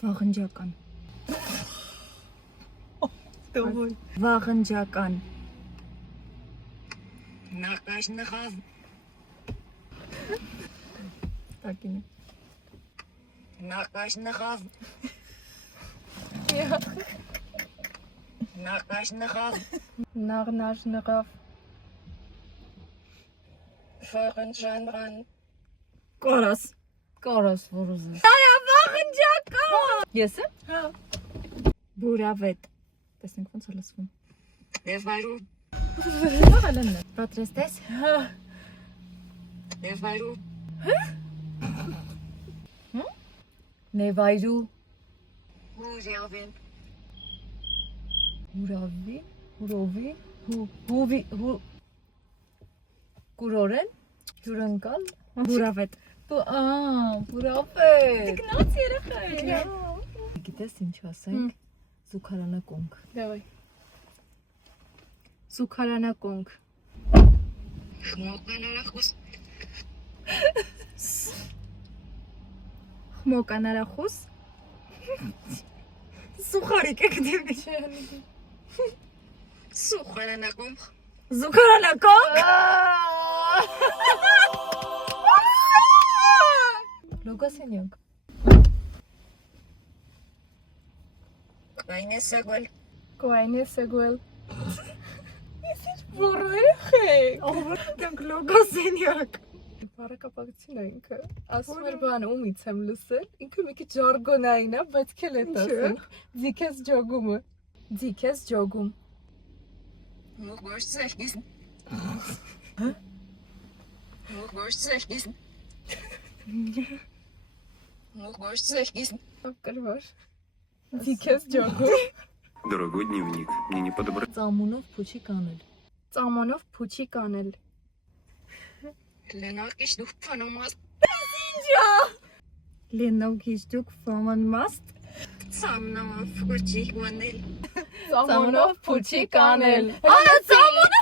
Վաղնջական։ Դովոյ։ Վաղնջական։ Նախնախավ։ Տակին է։ Նախնախավ։ Նախնախավ։ Նաղնաժնղավ։ Վաղնջանրան։ Կորաս։ Կարաս որոզը։ Վաղնջական։ Ես եմ։ Հա։ Բուրավետ։ Տեսնենք ոնց է լսվում։ Եվայրու։ Աղալն է։ Պատրաստ ես։ Հա։ Եվայրու։ Նևայրու։ Հուզյավին։ Հուրավի, հուրովի, հուվի, կուրորեն, հյուրընկալ, Բուրավետ։ բուրավետ։ Գնաց երեխա։ Գիտես ինչ ասենք, զուգարանակոնք։ Դավայ։ Սուքարանակոնք։ Խմոկանարախուս։ Խմոկանարախուս։ Սուխարիկ եք դեպի։ Սուխարանակում։ Զուքարանակոնք։ Լոգասենյակ։ Կայնեսագոլ։ Կոայնե սեգուել։ Որեք եք։ Դենք լոգոսենյակ։ Բարակապակցին է ինքը։ Ասում էր բան ումից եմ լսել, ինքը մի քիչ ժարգոնային է, բայց քել է տասում։ Ձիքես ջոգումը։ Ձիքես ջոգում։ Մուղգորսելիս։ Մուղգորսելիս։ Մուղգորսելիս։ Կրվար։ Ձիքես ջոգում։ Дорогой дневник, мне не подобрать. Ծամունով փուչի կանել։ Ծամանով փուչի կանել։ Լենարկիշ դուք փանոմաս։ Լենով գիժդուկ ֆոմն մաստ։ Ծամնամով փուչի գոնել։ Ծամունով փուչի կանել։ Անա ծամոնը